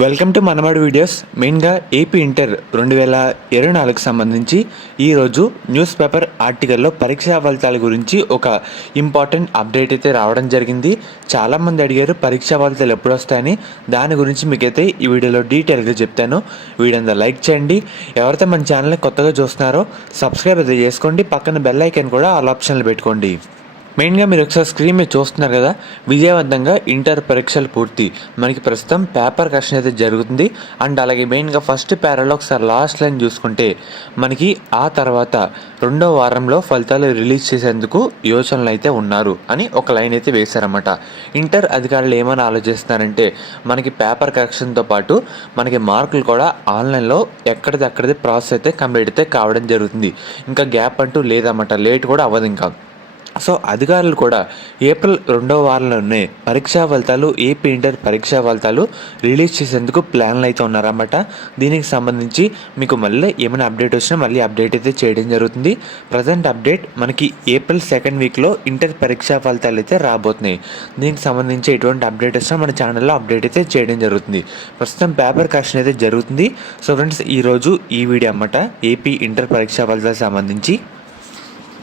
Welcome to మనమాడు videos. మెయిన్గా AP inter 2024కి సంబంధించి ఈరోజు న్యూస్ పేపర్ ఆర్టికల్లో పరీక్షా ఫలితాల గురించి ఒక ఇంపార్టెంట్ అప్డేట్ అయితే రావడం జరిగింది. చాలామంది అడిగారు పరీక్షా ఫలితాలు ఎప్పుడు వస్తాయని. దాని గురించి మీకైతే ఈ వీడియోలో డీటెయిల్గా చెప్తాను. వీడియో లైక్ చేయండి. ఎవరైతే మన ఛానల్ని కొత్తగా చూస్తున్నారో సబ్స్క్రైబ్ అయితే చేసుకోండి. పక్కన బెల్ ఐకాన్ కూడా ఆల్ ఆప్షన్లు పెట్టుకోండి. మెయిన్గా మీరు ఒకసారి స్క్రీన్ మీద చూస్తున్నారు కదా, విజయవంతంగా ఇంటర్ పరీక్షలు పూర్తి. మనకి ప్రస్తుతం పేపర్ కరెక్షన్ అయితే జరుగుతుంది. అండ్ అలాగే మెయిన్గా ఫస్ట్ పేరాలో ఒకసారి లాస్ట్ లైన్ చూసుకుంటే మనకి ఆ తర్వాత రెండో వారంలో ఫలితాలు రిలీజ్ చేసేందుకు యోచనలు అయితే ఉన్నారు అని ఒక లైన్ అయితే వేశారన్నమాట. ఇంటర్ అధికారులు ఏమైనా ఆలోచిస్తున్నారంటే మనకి పేపర్ కరెక్షన్తో పాటు మనకి మార్కులు కూడా ఆన్లైన్లో ఎక్కడిది ప్రాసెస్ అయితే కంప్లీట్ అయితే కావడం జరుగుతుంది. ఇంకా గ్యాప్ అంటూ లేదన్నమాట, లేట్ కూడా అవ్వదు ఇంకా. సో అధికారులు కూడా ఏప్రిల్ 2వ వారంలోనే పరీక్షా ఫలితాలు, ఏపీ ఇంటర్ పరీక్షా ఫలితాలు రిలీజ్ చేసేందుకు ప్లాన్లు అయితే ఉన్నారన్నమాట. దీనికి సంబంధించి మీకు మళ్ళీ ఏమైనా అప్డేట్ వచ్చినా మళ్ళీ అప్డేట్ అయితే చేయడం జరుగుతుంది. ప్రజెంట్ అప్డేట్ మనకి ఏప్రిల్ 2nd వీక్లో ఇంటర్ పరీక్షా ఫలితాలు అయితే రాబోతున్నాయి. దీనికి సంబంధించి ఎటువంటి అప్డేట్ వచ్చినా మన ఛానల్లో అప్డేట్ అయితే చేయడం జరుగుతుంది. ప్రస్తుతం పేపర్ కరెక్షన్ అయితే జరుగుతుంది. సో ఫ్రెండ్స్, ఈరోజు ఈ వీడియో అన్నమాట ఏపీ ఇంటర్ పరీక్షా ఫలితాలకు సంబంధించి.